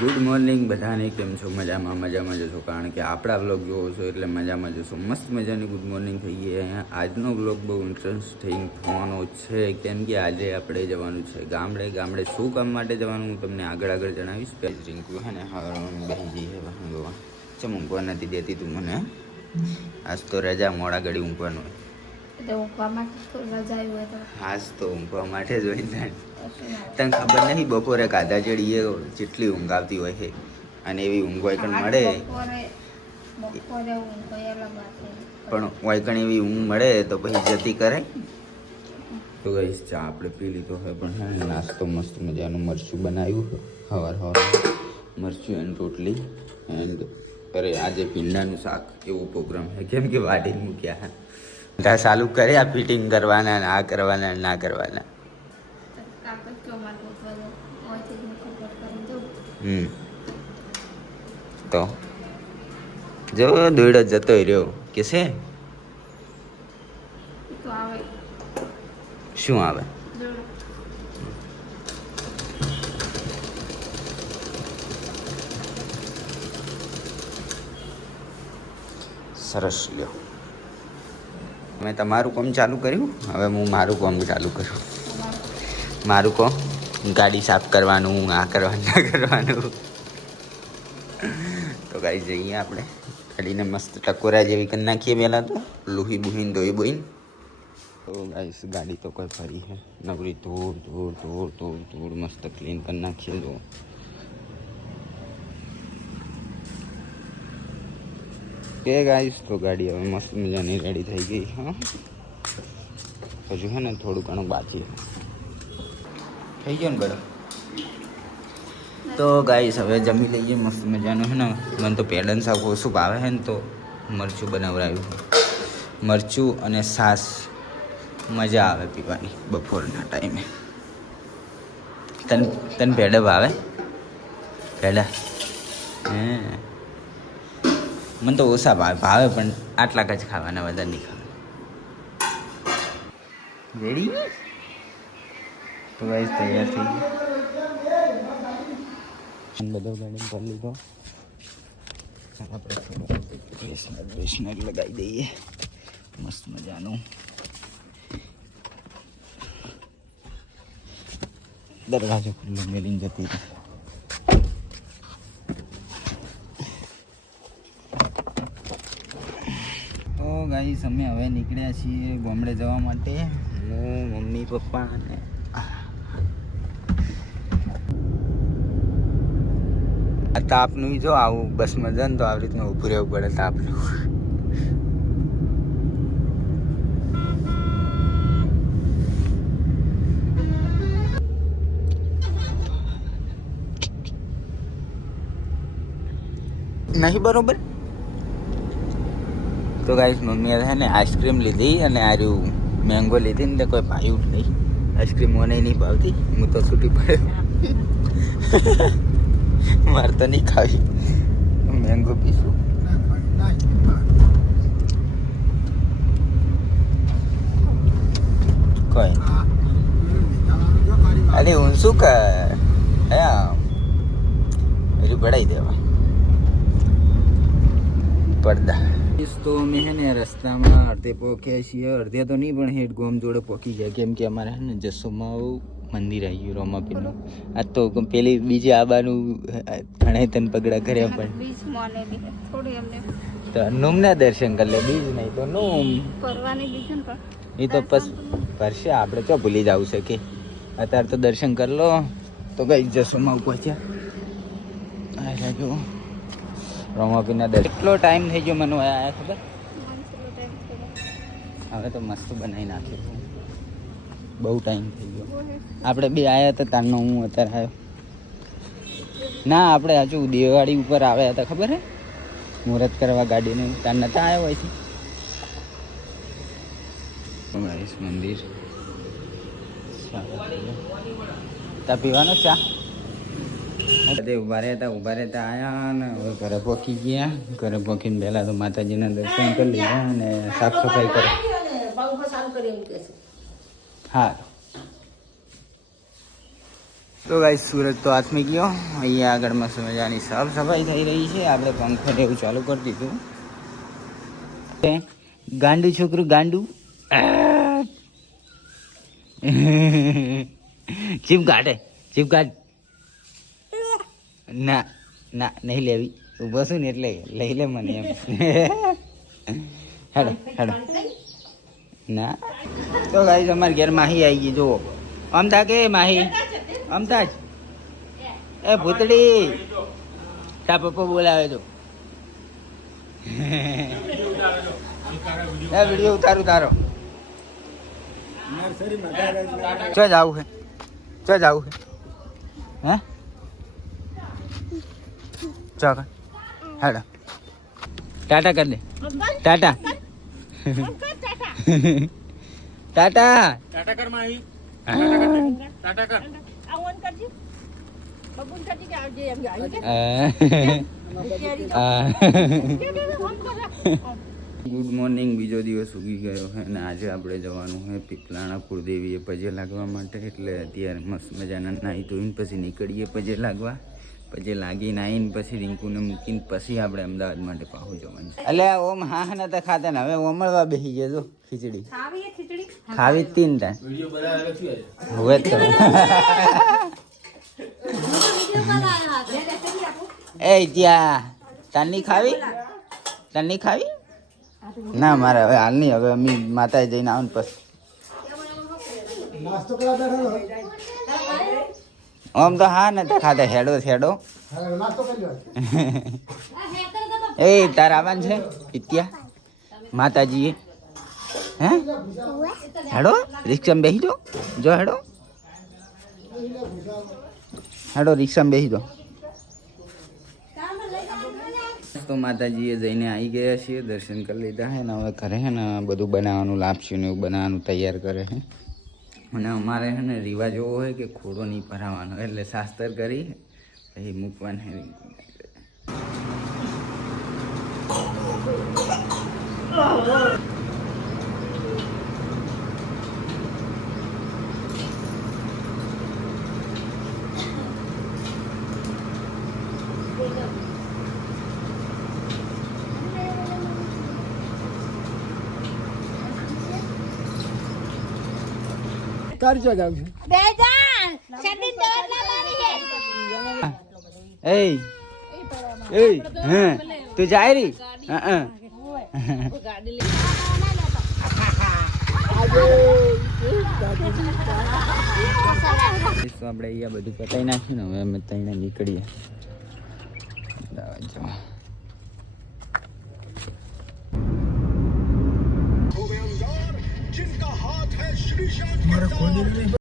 Good morning બધાને, કેમ છો? મજામાં જશો, કારણ કે આપણા વ્લોગ જોવો છો એટલે મજામાં જશો. મસ્ત મજાની ગુડ મોર્નિંગ થઈ ગઈ. અહીંયા આજનો વ્લોગ બહુ ઇન્ટરેસ્ટિંગ થવાનો છે, કેમ કે આજે આપણે જવાનું છે ગામડે. શું કામ માટે જવાનું હું તમને આગળ જણાવીશ. રિંકુ હે ને બેસી જઈએ ઊંઘવા. ચમ ઊંઘવા નથી દેતી તું મને? આજ તો રજા, મોડા ઘડી ઊંઘવાનું હોય. આજ તો ઊંઘવા માટે જ હોય ને. તને ખબર નહીં બપોરે કાધા ચડીએ જેટલી ઊંઘ આવતી હોય છે, અને એવી ઊંઘ વાયકણ મળે પણ વાયકણ એવી ઊંઘ મળે તો પછી જતી કરે. તો ગઈશ ચા આપણે પી લીધો હોય, પણ હા નાસ્તો મસ્ત મજાનું મરચું બનાવ્યું સવાર મરચું એન્ડ રોટલી એન્ડ અરે આજે ભીંડાનું શાક. એવું પ્રોગ્રામ છે, કેમ કે વાટીને મૂક્યા હા ચાલુ કરે આ ફિટિંગ કરવાના, આ કરવાના ના કરવાના. તો જો દોડ્યો જતો રહ્યો કે છે શું આવે? સરસ લ્યો. મેં તમારું કામ ચાલુ કર્યું, હવે હું મારું કામ ચાલુ કરું. મારું કામ ગાડી સાફ કરવાનું, આ કરવાનું, ના કરવાનું. તો ગાડી જઈએ આપણે ગાડીને મસ્ત ટકોરા જેવી કરી નાખીએ. પહેલાં તો લુહી બુહીને બોઈને. તો ગાઈસ ગાડી તો કોઈ ફરી છે નવરી, ધૂળ મસ્ત ક્લીન કરી નાખીએ. તો કે ગાઈસ તો ગાડી હવે મસ્ત મજાની રેડી થઈ ગઈ. હા હજુ છે ને થોડું ઘણું બાકી થઈ ગયું ને બરાબર. તો ગાઈસ હવે જમી લઈએ મસ્ત મજાનું. છે ને મને તો પેડન શાક ઓછું ભાવે છે ને, તો મરચું બનાવડાવ્યું. મરચું અને છાશ મજા આવે પીવાની બપોરના ટાઈમે. તને પેડા ભાવે? પેડા હે મને તો ઓછા ભાવે પણ આટલાક જ ખાવાના, વધારે નહીં ખાવાના. રેડી? તો ગાઈસ તૈયાર થઈ ગયું, બધો ગાડી કરી લીધો. આપણે ફ્રેશનર લગાવી દઈએ મસ્ત મજાનું. દરવાજો ખુલ્લો મેલીને જતી રહી. તો ગાઈસ અમે હવે નીકળ્યા છીએ ગામડે જવા માટે. હું, મમ્મી, પપ્પા અને આ તાપનું જો આવું બસમાં જાય ને તો આવી રીતના ઊભું રહેવું પડે તાપનું. નહીં બરોબર. તો ગાઈસ મમ્મીએ છે ને આઈસ્ક્રીમ લીધી અને આર્યું મેંગો લીધી ને, કોઈ ભાવ્યું જ નહીં. આઈસ્ક્રીમ મને નહીં ભાવતી, હું તો છૂટી પડે. મારે તો નહીં ખાવી, મેંગો પીશું. કોઈ અરે હું શું કર હજુ પડાવી દેવા પડદા. તો અમે હે ને રસ્તામાં અડધે પહોંચ્યા છીએ, અડધે તો નહીં પણ હેઠ ગોમ જોડે પહોંચી જાય, કેમ કે અમારે હે ને જસોમાં મંદિર આવી ગયું રોમાપીરનું. આ તો પેલી બીજી આબાનું ઘણે તન પગડા કર્યા પણ તો નોમના દર્શન કરી લે, બીજ નહીં તો નોમ એ તો પછી ભરશે. આપણે તો ભૂલી જવું છે કે અત્યારે તો દર્શન કરી લો. તો કઈ જસોમાં પહોંચ્યા જો રોમાપીરના દર્શન. કેટલો ટાઈમ થઈ ગયો મને આયા ખબર? હવે તો મસ્ત બનાવી નાખ્યું, બહુ ટાઈમ થઈ ગયો. આપણે બે આવ્યા હતા તારનો, હું અત્યારે આવ્યો ના. આપણે હજુ દિવાળી ઉપર આવ્યા હતા ખબર હે, મુહૂર્ત કરવા ગાડીને. તાર નતા આવ્યો હોય છે મંદિર. તા પીવાનો ચા ઉભા રહેતા આયા ને હવે ઘરે પહોંચી ગયા. ઘરે પહોંચીને પહેલાં તો માતાજીના દર્શન કરી લીધા અને સાફ સફાઈ કરી. હા તો ગાઈસ સૂરજ તો હાથમી ગયો. અહીંયા આગળ મસ્ત મજાની સાફ સફાઈ થઈ રહી છે. આપણે પંખો ને એવું ચાલુ કરી દીધું. ગાંડું છોકરું ગાંડું ચીપ કાઢે ચીપ કાઢ. ના ના નહીં લેવી. ઊભો છું ને એટલે લઈ લે મને એમ. હેડો હેડો ના. તો ગાઈસ અમારે ઘેર માહી આવી ગઈ. જુઓ અમતા કે માહી અમતા જ એ ભૂતડી તા પપ્પા બોલાવે તો વિડીયો ઉતારું તારો. ચો જાવું છે ચો જાવું છે હે ચો હેડો ટાટા કરી દે ટાટા ટાટા ટાટા કર માહી ટાટા કર આવન કરજી બબુન કરજી કે આવજે એમ આવી ગુડ મોર્નિંગ. બીજો દિવસ ઉગી ગયો છે અને આજે આપણે જવાનું છે પીપલાણા કુળદેવીએ પજે લાગવા માટે. એટલે અત્યારે મસ્ત મજાના નાહી ધોઈને પછી નીકળીએ પજે લાગવા. પછી લાગીને આવીને પછી રિંકુને મૂકીને પછી આપણે અમદાવાદ માટે પાછું જવાનું છે. એટલે ઓમ હા નતા ખાતા ને હવે ઓમળવા બેસી ગયા. જો ખીચડી ખાવી જ તીન તા હવે જ એ ત્યાં તાલની ખાવી તાલની ખાવી ના મારે હવે હાલ નહીં. હવે અમે માતા જઈને આવું ને પછી આમ તો હા નથી ખાતા. હેડો હેડો એ તાર આવવાનું છે ઇત્યા માતાજીએ હે હેડો રિક્ષામાં બેસી દો. જો હેડો હેડો રિક્ષામાં બેસી દો. તો માતાજીએ જઈને આવી ગયા છીએ. દર્શન કરી લીધા છે ને હવે ઘરે છે ને બધું બનાવવાનું લાપસ્યું ને એવું બનાવવાનું તૈયાર કરે છે. અને અમારે છે ને રિવાજ એવો હોય કે ખોડો નહીં ભરાવાનો. એટલે શાસ્ત્ર કરી પછી મૂકવાના. તારી ચો જાવ છું બેજાન શેબિન દોર લાવવાની છે એ એ હે તું જાય રહી હા ગાડી લે તો આપણે અહીંયા બધું પતાવી નાખ્યું ને હવે અમે તઈને નીકળીએ. મારે ખોદી